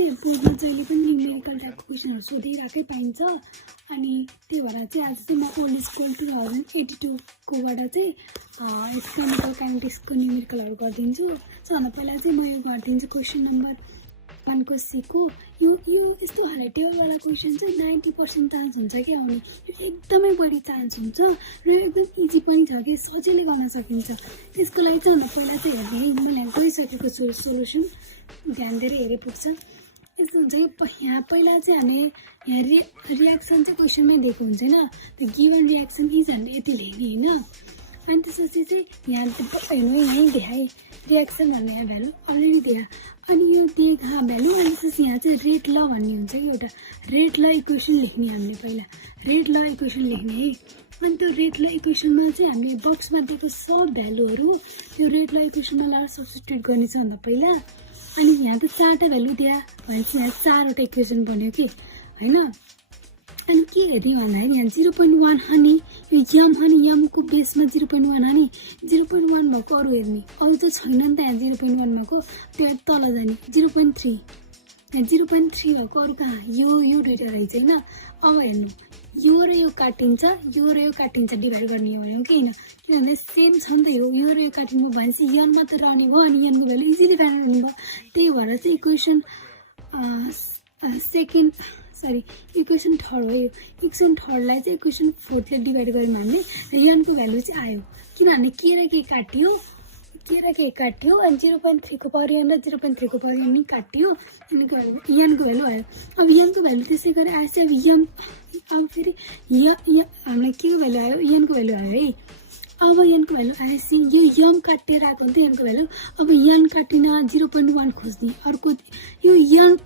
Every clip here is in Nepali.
चाहिँ बोर्डमा जहिले पनि न्युमेरिकल टाइपको क्वेसनहरू सोधिरहेकै पाइन्छ। अनि त्यही भएर चाहिँ आज चाहिँ म ओल्ड स्कुल 2082कोबाट चाहिँ केमिकल काइनेटिक्सको न्युमेरिकलहरू गरिदिन्छु। सबभन्दा पहिला चाहिँ म यो गरिदिन्छु क्वेसन नम्बर 1 को C को। यो यस्तो खाले टेबलवाला क्वेसन चाहिँ 90% चान्स हुन्छ कि आउने। यो एकदमै बढी चान्स हुन्छ र एकदम इजी पनि छ कि सजिलै गर्न सकिन्छ। त्यसको लागि चाहिँ पहिला चाहिँ हेर्ने है, मैले गइसकेको छु सोल्युसन, ध्यान दिएर हेरे पुग्छ। यस्तो हुन्छ कि यहाँ पहिला चाहिँ हामीले यहाँ रियाक्सन चाहिँ क्वेसनमै दिएको हुन्छ होइन, त्यो गिभन रियाक्सन इज भनेर यति लेख्ने होइन। अनि त्यसपछि चाहिँ यहाँ हेर्नु यहीँ देखाएँ रियाक्सन भन्ने यहाँ भ्यालु अलरेडी देखा। अनि यो दिएको भ्यालु अनि त्यसपछि यहाँ चाहिँ रेट ल भन्ने हुन्छ कि एउटा रेट ल इक्वेसन लेख्ने हामीले पहिला रेट ल इक्वेसन लेख्ने है। अनि त्यो रेट ल इक्वेसनमा चाहिँ हामीले बक्समा दिएको सब भ्यालुहरू त्यो रेट ल इक्वेसनमा लगाएर सब्स्टिट्युट गर्ने छ भन्दा पहिला। अनि यहाँ त 4टा भ्यालु दिए भनेपछि यहाँ 4वटा इक्वेसन बन्यो कि होइन। अनि के हेर्ने भन्दाखेरि यहाँ 0.1 हानी यो यम हानी यमको बेसमा 0.1 हानी 0.1 भएको अरू हेर्ने अरू त छैन नि त। यहाँ 0.1 भएको त्यहाँ तल जाने 0.3 यहाँ 0.3 भएको अरू कहाँ यो दुइटा रहेछ होइन। अब हेर्नु यो र यो काटिन्छ डिभाइड गर्ने हो भने होइन, किनभने सेम छ नि त यो र यो काटिनु भनेपछि यन मात्र रहने भयो अनि यनको भ्यालु इजिली फाइन्ड गर्ने भयो। त्यही भएर चाहिँ इक्वेसन इक्वेसन थर्ड हो। यो इक्वेसन थर्डलाई चाहिँ इक्वेसन फोर्थले डिभाइड गर्नु हामीले यनको भ्यालु चाहिँ आयो, किनभने के र के काटियो अनि 0.3 को पावर यन र 0.3 को पावर यन काटियो अनि यनको भ्यालु आयो। अब यनको भ्यालु त्यसै गरी आएछ। अब यम अब फेरि हामीलाई के को भ्यालु आयो यनको भ्यालु आयो है। अब यनको भ्यालु आएपछि यो यम काटेर आएको हुन्छ यनको भ्यालु। अब यन काटिन 0.1 खोज्ने अर्को यो यन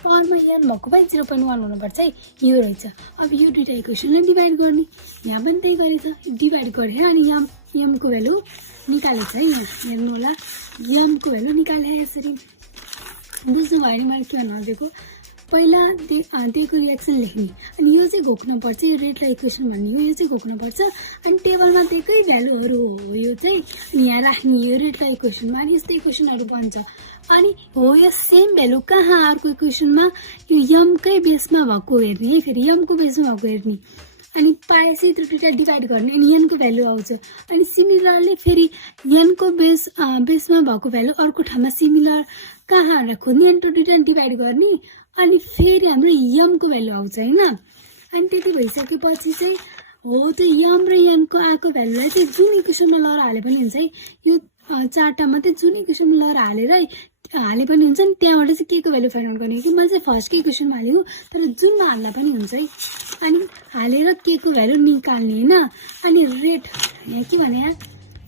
पावरमा यन भएको पनि 0.1 हुनुपर्छ है, यो रहेछ। अब यो दुइटा इक्वेसनलाई डिभाइड गर्ने यहाँ पनि त्यही गरेछ डिभाइड गरेर अनि यमको भ्यालु निकालेछ है। यहाँ हेर्नु होला यमको भ्यालु निकाले यसरी बुझ्नु भयो नि मैले के भन्नु खोजेको। पहिला दिएको रियाक्सन लेख्ने अनि यो चाहिँ घोक्नुपर्छ यो रेट र इक्वेसन भन्ने हो, यो चाहिँ घोक्नुपर्छ अनि टेबलमा दिएकै भ्यालुहरू हो यो चाहिँ अनि यहाँ राख्ने यो रेट र इक्वेसनमा अनि यस्तो इक्वेसनहरू बन्छ। अनि हो यो सेम भ्यालु कहाँ अर्को इक्वेसनमा यो यमकै बेसमा भएको हेर्ने है, फेरि यमको बेसमा भएको हेर्ने अनि पाएपछि त्यो दुइटा डिभाइड गर्ने अनि यनको भ्यालु आउँछ। अनि सिमिलरली फेरि यनको बेसमा भएको भ्यालु अर्को ठाउँमा सिमिलर कहाँ भनेर खोज्ने अनि त्यो दुइटा डिभाइड गर्ने अनि फेरि हाम्रो यमको भ्यालु आउँछ होइन। अनि त्यति भइसकेपछि चाहिँ हो त्यो यम र यनको आएको भ्यालुलाई चाहिँ जुन इक्वेसनमा लगाएर हाले पनि हुन्छ है। यो 4टा मात्रै जुन इक्वेसनमा लगाएर हाले पनि हुन्छ नि त्यहाँबाट चाहिँ के को भ्यालु फाइन्ड आउट गर्ने कि मैले चाहिँ फर्स्टकै इक्वेसनमा हालेको तर जुनमा हाल्दा पनि हुन्छ है। अनि हालेर के को भ्यालु निकाल्ने होइन। अनि रेट यहाँ के भने यहाँ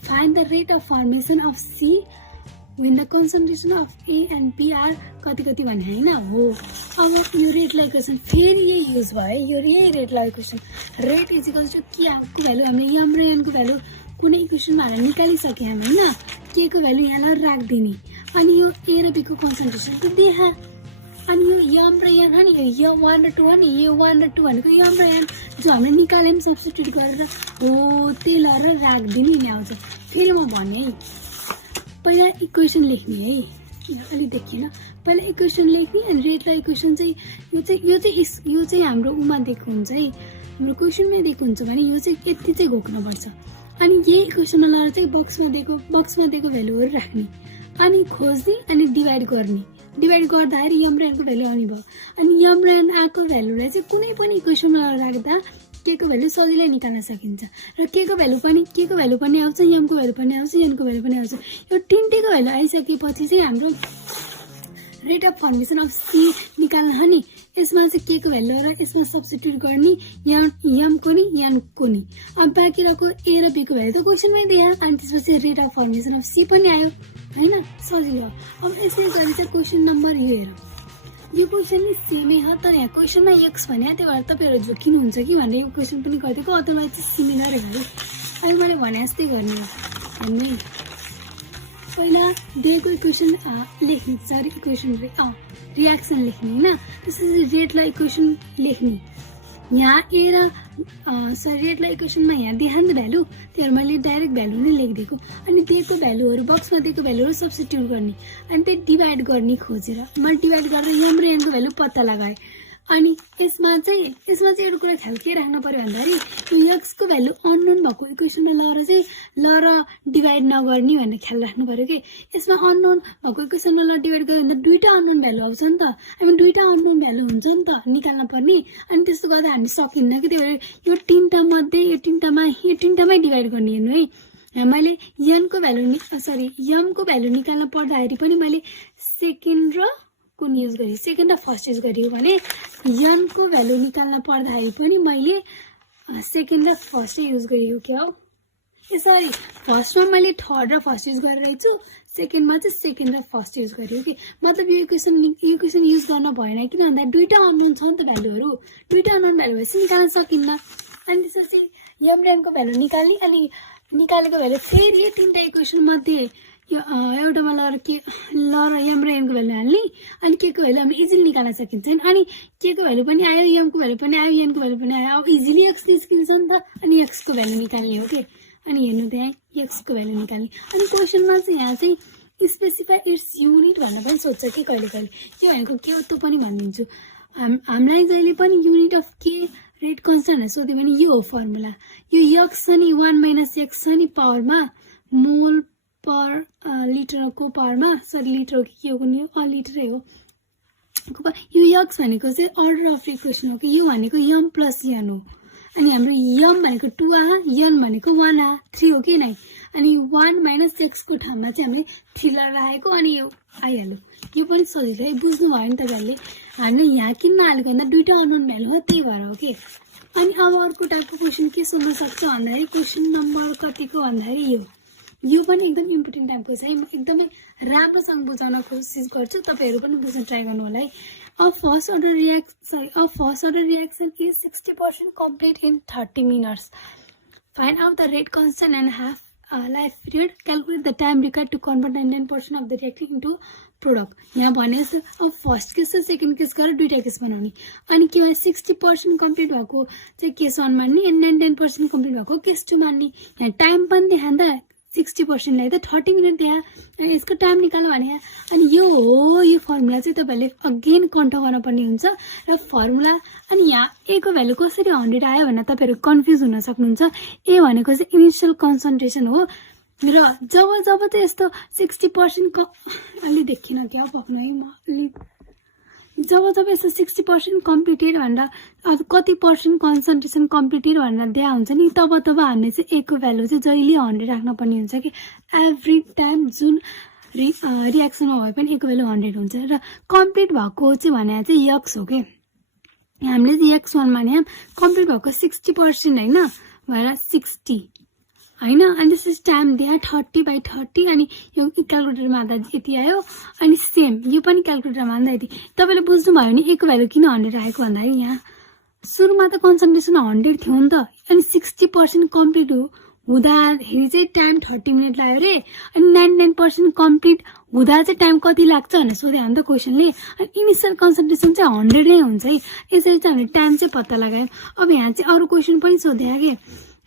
find the rate of formation of C when the concentration of A and B are कति भने होइन हो। अब यो रेट ला इक्वेसन फेरि यही युज भयो यो यही रेट ला इक्वेसन रेट इजिकल टु के को भ्यालु हामीले यम र एनको भ्यालु कुनै इक्वेसनमा हालेर निकालिसक्यो हामी होइन। के को भ्यालु यहाँ राखिदिने अनि यो ए र बी को कन्सन्ट्रेसन त देखा अनि यो यम र एन अनि यो 1 र 2 अनि यो 1 र 2 भनेको यम र एन जो हामीले निकाल्यौँ सब्स्टिट्युट गरेर हो त्यही लगाएर राखिदिने नि आउँछ। फेरि म भन्ने है पहिला इक्वेसन लेख्ने है अलि देखिएन पहिला इक्वेसन लेख्ने अनि रेट र इक्वेसन चाहिँ यो चाहिँ हाम्रो उमा दिएको हुन्छ है हाम्रो क्वेसनमै दिएको हुन्छ भने यो चाहिँ यति चाहिँ घोक्नुपर्छ। अनि यही इक्वेसनमा लगाएर चाहिँ बक्समा दिएको भ्यालुहरू राख्ने अनि खोज्ने अनि डिभाइड गर्ने डिभाइड गर्दाखेरि यम र एनको भ्यालु आउने भयो। अनि यम र एन आएको भ्यालुलाई चाहिँ कुनै पनि इक्वेसनमा राख्दा के को भ्यालु सजिलै निकाल्न सकिन्छ र के को भ्यालु पनि आउँछ यमको भ्यालु पनि आउँछ एनको भ्यालु पनि आउँछ। यो तिनटैको भ्यालु आइसकेपछि चाहिँ हाम्रो rate of formation of C निकाल्न हो नि यसमा चाहिँ के को भ्यालु र यसमा सब्स्टिट्युट गर्ने यमको नि एनको नि। अब बाँकी रहेको ए र बी को भ्यालु त क्वेसनमै दिए अनि त्यसपछि rate of formation of C पनि आयो होइन सजिलो। अब यसै गरी चाहिँ क्वेसन नम्बर यो हेरौँ यो क्वेसन नि सेमै हो तर यहाँ क्वेसनमा एक्स भने त्यही भएर तपाईँहरू झुकिनुहुन्छ कि भनेर यो क्वेसन पनि गरिदिएको अदरवाइज चाहिँ सिमिलर हेर्नु अहिले मैले भने जस्तै गर्ने हो। हेर्नु पहिला दिएको इक्वेसन लेख्ने सरी इक्वेसन रियाक्सन लेख्ने होइन त्यसपछि रेट र इक्वेसन लेख्ने यहाँ ए र रेडलाई इक्वेसनमा यहाँ देखान् त भ्यालु, त्यही भएर मैले डाइरेक्ट भ्यालु नै लेखिदिएको। अनि दिएको भ्यालुहरू बक्समा दिएको भ्यालुहरू सब्स्टिट्युट गर्ने अनि त्यही डिभाइड गर्ने खोजेर मैले डिभाइड गरेर एम र एनको भ्यालु पत्ता लगाएँ। अनि यसमा चाहिँ एउटा कुरा ख्याल के राख्नु पर्यो भन्दाखेरि यो एक्सको भ्यालु अननोन भएको इक्वेसनमा ल र डिभाइड नगर्ने भनेर ख्याल राख्नु पर्यो कि यसमा अननोन भएको इक्वेसनमा ल डिभाइड गर्यो भने दुईटा अननोन भ्यालु आउँछ नि त, हामी दुईटा अननोन भ्यालु हुन्छ नि त निकाल्न पर्ने। अनि त्यस्तो गर्दा हामी सकिन्न कि, त्यही भएर यो तिनटा मध्ये यो तिनटामै डिभाइड गर्ने हेर्नु है। मैले यमको भ्यालु निकाल्न पर्दाखेरि पनि मैले सेकेन्ड र कुन युज गरेँ, सेकेन्ड र फर्स्ट युज गरेँ भने यनको भ्यालु निकाल्न पर्दाखेरि पनि मैले सेकेन्ड र फर्स्ट युज गरेँ क्या हो। यसरी फर्स्टमा मैले थर्ड र फर्स्ट युज गरिरहेको छु, सेकेन्डमा चाहिँ सेकेन्ड र फर्स्ट युज गरेँ कि मतलब यो इक्वेसन युज गर्न भएन किन भन्दा दुईटा अननोन छ नि त भ्यालुहरू, दुईटा अननोन भ्यालु भएपछि निकाल्न सकिन्न। अनि त्यसपछि यम र एनको भ्यालु निकाल्ने अनि निकालेको भ्यालु फेरि यो तिनवटा इक्वेसन मध्ये यो एउटामा ल र यम र एमको भ्यालु हाल्ने अनि के को भ्यालु हामी इजिली निकाल्न सकिन्छ अनि के को भ्यालु पनि आयो यमको भ्यालु पनि आयो एनको भ्यालु पनि आयो। अब इजिली एक्स निस्किन्छ नि त अनि एक्सको भ्यालु निकाल्ने हो कि। अनि हेर्नु त्यहाँ एक्सको भ्यालु निकाल्ने अनि क्वेसनमा चाहिँ यहाँ चाहिँ स्पेसिफाई इट्स युनिट भनेर पनि सोध्छ कि कहिले कहिले, के भनेको के हो त्यो पनि भनिदिन्छु। हामीलाई जहिले पनि युनिट अफ के रेट कन्सर्ट सोध्यो भने यो हो फर्मुला, यो एक्स छ नि 1 - एक्स छ नि पावरमा मोल पर लिटरको पावरमा, सरी लिटर हो कि के हो कुनै हो लिटरै हो, यो एक्स भनेको चाहिँ अर्डर अफ इक्वेसन हो कि यो भनेको यम प्लस यन हो। अनि हाम्रो यम भनेको 2 आ यन भनेको 1 आ 3 हो कि नै। अनि 1 - एक्सको ठाउँमा चाहिँ हामीले 3 राखेको अनि यो आइहाल्यो। यो पनि सजिलो है, बुझ्नु भयो नि तपाईँहरूले। हामीले यहाँ किन नहालेको भन्दा दुईटा अननोन भ्यालु हो त्यही भएर हो कि। अनि अब अर्को टाइपको क्वेसन के सोध्न सक्छ भन्दाखेरि क्वेसन नम्बर कतिको भन्दाखेरि यो पनि एकदम इम्पोर्टेन्ट टाइपको छ है, म एकदमै राम्रोसँग बुझाउन कोसिस गर्छु, तपाईँहरू पनि बुझ्न ट्राई गर्नु होला है। A first order reaction is 60% complete in 30 minutes. Find out the rate constant and half life period. Calculate the time required to convert 99% of the reactant into product. यहाँ भने अब फर्स्ट केस र सेकेन्ड केस गरेर दुईटा केस बनाउने अनि के भने 60% कम्प्लिट भएको चाहिँ केस 1 मान्ने अनि 99% कम्प्लिट भएको केस 2 मान्ने। यहाँ टाइम पनि देखाउँदा 60%लाई त 30 मिनट त्यहाँ यसको टाइम निकाल्नु भने अनि यो हो यो फर्मुला चाहिँ तपाईँहरूले अगेन कन्ट गर्नुपर्ने हुन्छ र फर्मुला। अनि यहाँ ए को भ्यालु कसरी 100 आयो भनेर तपाईँहरू कन्फ्युज हुन सक्नुहुन्छ। ए भनेको चाहिँ इनिसियल कन्सन्ट्रेसन हो र जब चाहिँ यस्तो 60% अलि देखिन क्या पक्नु है म अलि जब यस्तो 60% कम्प्लिटेड भनेर अब कति पर्सेन्ट कन्सन्ट्रेसन कम्प्लिटेड भनेर दिया हुन्छ नि तब हामीले चाहिँ ए को भ्यालु चाहिँ जहिले 100 राख्नुपर्ने हुन्छ कि एभ्री टाइम जुन रिएक्सनमा भए पनि ए को भ्यालु 100 हुन्छ र कम्प्लिट भएको चाहिँ भने चाहिँ एक्स हो कि हामीले चाहिँ x1 माने कम्प्लिट भएको 60% होइन भएर 60 होइन। अनि त्यसपछि टाइम दिए 30/30 अनि यो क्यालकुलेटरमा हाल्दा यति आयो अनि सेम यो पनि क्यालकुलेटरमा हाल्दा यति। तपाईँले बुझ्नुभयो भने ए को भ्यालु किन 100 राखेको भन्दाखेरि यहाँ सुरुमा त कन्सन्ट्रेसन 100 थियो नि त अनि 60% कम्प्लिट हुँदाखेरि चाहिँ टाइम 30 मिनट लाग्यो रे अनि 99% कम्प्लिट हुँदा चाहिँ टाइम कति लाग्छ भनेर सोध्यो भने त क्वेसनले अनि इनिसियल कन्सन्ट्रेसन चाहिँ 100 नै हुन्छ है। यसरी चाहिँ हामीले टाइम चाहिँ पत्ता लगायौँ। अब यहाँ चाहिँ अरू क्वेसन पनि सोध्यो कि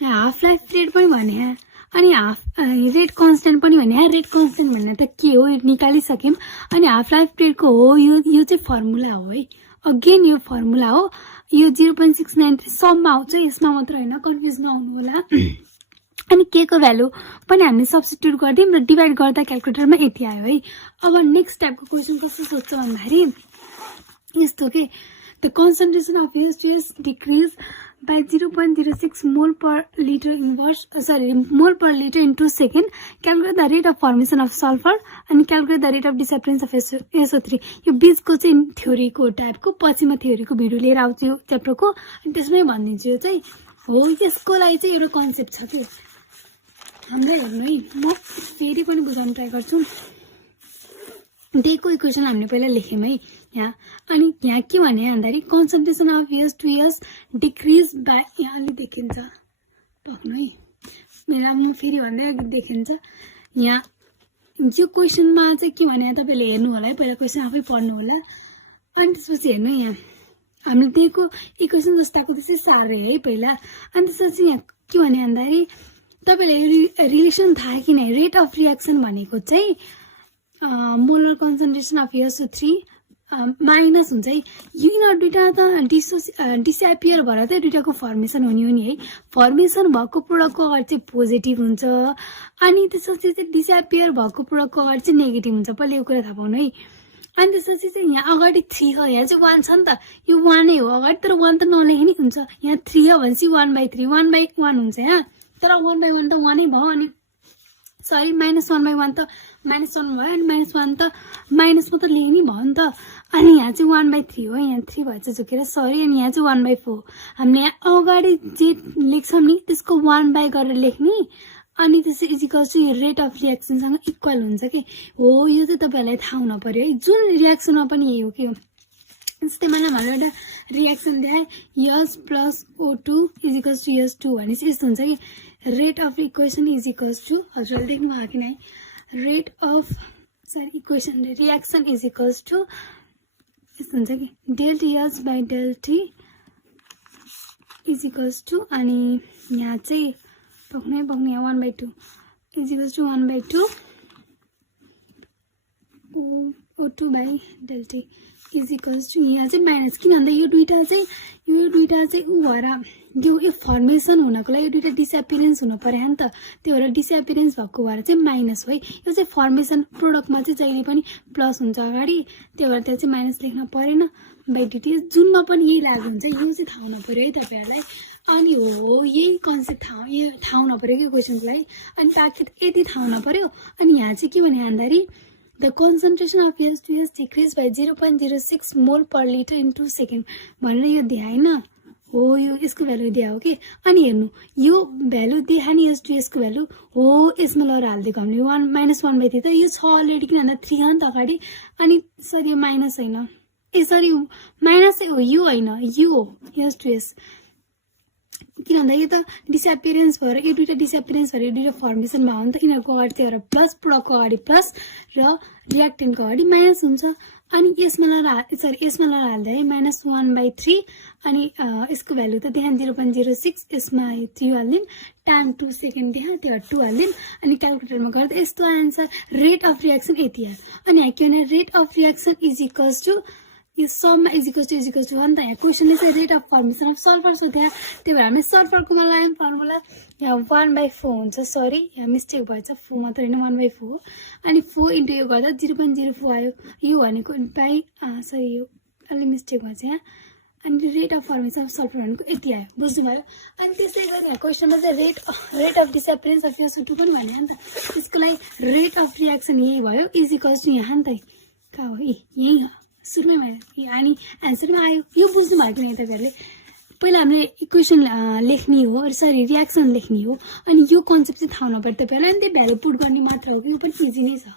हाफ लाइफ पिरियड पनि भने अनि हाफ रेट कन्स्टेन्ट पनि भने रेट कन्स्टेन्ट भन्ने त के हो निकालिसक्यौँ। अनि हाफ लाइफ पिरियडको हो यो चाहिँ फर्मुला हो है, अगेन यो फर्मुला हो, यो 0.693 सबमा आउँछ यसमा मात्र होइन, कन्फ्युज नहुनु होला। अनि के को भ्यालु पनि हामीले सब्स्टिट्युट गरिदियौँ र डिभाइड गर्दा क्यालकुलेटरमा यति आयो है। अब नेक्स्ट टाइपको क्वेसन कस्तो सोध्छ भन्दाखेरि यस्तो के the concentration of H2S decrease by 0.06 mole per liter mole per liter in 2 seconds. Calculate the rate of formation of sulfur and calculate the rate of disappearance of SO3. यो बीचको चाहिँ थ्योरीको टाइपको पछिमा थ्योरीको भिडियो लिएर आउँछु यो च्याप्टरको अनि त्यसमै भनिदिन्छु। यो चाहिँ हो यसको लागि चाहिँ एउटा कन्सेप्ट छ कि हामीलाई हेर्नु है, म फेरि पनि बुझाउन ट्राई गर्छु। दिएको इक्वेसन हामीले पहिला लेख्यौँ है यहाँ अनि यहाँ के भने भन्दाखेरि concentration of H2S decrease by यहाँ अलि देखिन्छ पक्नु है मेरा म फेरि भन्दै देखिन्छ यहाँ यो क्वेसनमा चाहिँ के भने तपाईँले हेर्नु होला है, पहिला क्वेसन आफै पढ्नु होला अनि त्यसपछि हेर्नु यहाँ हामीले दिएको इक्वेसन जस्ताको त्यसै साह्रै है पहिला। अनि त्यसपछि यहाँ के भने भन्दाखेरि तपाईँलाई रिलेसन थाहा कि नै, रेट अफ रियाक्सन भनेको चाहिँ molar concentration of SO3 minus हुन्छ है। यिनीहरू दुइटा त डिसएपियर भएर चाहिँ दुइटाको फर्मेसन हुने हो नि है। फर्मेसन भएको प्रोडक्टको अगाडि चाहिँ पोजिटिभ हुन्छ अनि त्यसपछि चाहिँ डिसएपियर भएको प्रोडक्टको अगाडि चाहिँ नेगेटिभ हुन्छ। पहिला यो कुरा थाहा पाउनु है। अनि त्यसपछि चाहिँ यहाँ अगाडि 3 हो, यहाँ चाहिँ 1 छ नि त, यो 1 नै हो अगाडि, तर 1 त नलेखे नि हुन्छ। यहाँ 3 हो भनेपछि 1/3 1/1 हुन्छ यहाँ, तर 1/1 त 1 नै भयो। अनि सरी -1/1 त -1 भयो अनि -1 त माइनस मात्र लेख्ने भयो नि त। अनि यहाँ चाहिँ 1/3 हो, यहाँ 3 भएछ झुकेर सरी। अनि यहाँ चाहिँ 1/4। हामीले यहाँ अगाडि जे लेख्छौँ नि त्यसको 1/, गरेर लेख्ने। अनि त्यसै इजिकल्स टु रेट अफ रियाक्सनसँग इक्वल हुन्छ कि हो। यो चाहिँ तपाईँहरूलाई थाहा हुन पर्यो है, जुन रियाक्सनमा पनि यही हो कि। जस्तै मलाई एउटा रियाक्सन देखाए यस plus O2 equals to S2 भनेपछि यस्तो हुन्छ कि rate of equation equals to, हजुरले देख्नु भएको कि नै, rate of equation reaction equals to यस्तो हुन्छ कि delta S by delta equals to, अनि यहाँ चाहिँ पक्नै 1/2 equals to 1/2 O2 by delta equals to, यहाँ चाहिँ माइनस। किन भन्दा यो दुइटा चाहिँ ऊ भएर यो फर्मेसन हुनको लागि यो दुइटा डिसएपिरेन्स हुनु पर्यो नि त, त्यो भएर डिसएपिरेन्स भएको भएर चाहिँ माइनस हो है। यो चाहिँ फर्मेसन प्रोडक्टमा चाहिँ जहिले पनि प्लस हुन्छ अगाडि, त्यो भएर त्यहाँ चाहिँ माइनस लेख्न परेन बाई डिटी। जुनमा पनि यही लागु हुन्छ, यो चाहिँ थाहा हुन पर्यो है तपाईँहरूलाई। अनि हो यही कन्सेप्ट थाहा हुन पर्यो कि क्वेसनको लागि। अनि बाँकी यति थाहा हुन पर्यो। अनि यहाँ चाहिँ के भने भन्दाखेरि the concentration of S2S decrease by 0.06 मोल पर लिटर इन 2 सेकेन्ड भनेर यो दिए होइन हो, यो यसको भ्यालु दिए हो कि। अनि हेर्नु यो भ्यालु दिए नि S2S को भ्यालु हो, यसमा लगेर हालिदिएको हामीले 1/3 त यो छ अलरेडी, किन भन्दा 3 हो नि त अगाडि। अनि सरी यो माइनस होइन, सरी माइनस हो, यो होइन यो हो S2S। किन भन्दा यो त डिसएपिरेन्स भएर यो दुइटा डिसएपिरेन्स भएर यो दुइटा फर्मेसन भयो नि त, यिनीहरूको अगाडि त्यही भएर प्लस, प्रोडक्टको अगाडि प्लस र रियाक्टेन्टको अगाडि माइनस हुन्छ। अनि यसमा लगेर हाल्दा है -1/3 अनि यसको भ्यालु त त्यहाँ 0.06, यसमा 3 हालिदिउँ टाइम 2 सेकेन्ड त्यहाँ, त्यो 2 हालिदिउँ अनि क्यालकुलेटरमा गर्दा यस्तो आन्सर रेट अफ रियाक्सन यति आयो। अनि यहाँ के भने rate of reaction equals to यो सममा इजिकल्स टु हो नि त। यहाँ क्वेसनले चाहिँ rate of formation of sulphur सोध्यो, त्यही भएर हामी सल्फरकोमा लगायौँ फर्मुला। यहाँ 1/4 हुन्छ, सरी यहाँ मिस्टेक भएछ, 4 मात्र होइन 1/4 हो। अनि 4 इन्टु यो गर्दा 0.04 आयो, यो भनेको बाई सरी यो अलि मिस्टेक भएछ यहाँ। अनि rate of formation of sulphur भनेको यति आयो, बुझ्नुभयो। अनि त्यसै गरी यहाँ क्वेसनमा चाहिँ रेट अफ डिसएपिरेन्स अफ SO2 पनि भने नि त, त्यसको लागि रेट अफ रियाक्सन यही भयो इजिकल्स टु यहाँ नि त, कहाँ हो यही हो सुरुमै भयो। अनि एन्सरमा आयो, यो बुझ्नु भएको नि तपाईँहरूले। पहिला हामीले इक्वेसन लेख्ने हो, सरी रियाक्सन लेख्ने हो, अनि यो कन्सेप्ट चाहिँ थाहा हुनु पर्यो तपाईँहरूलाई। अनि त्यो भ्यालु पुट गर्ने मात्र हो कि, यो पनि इजी नै छ।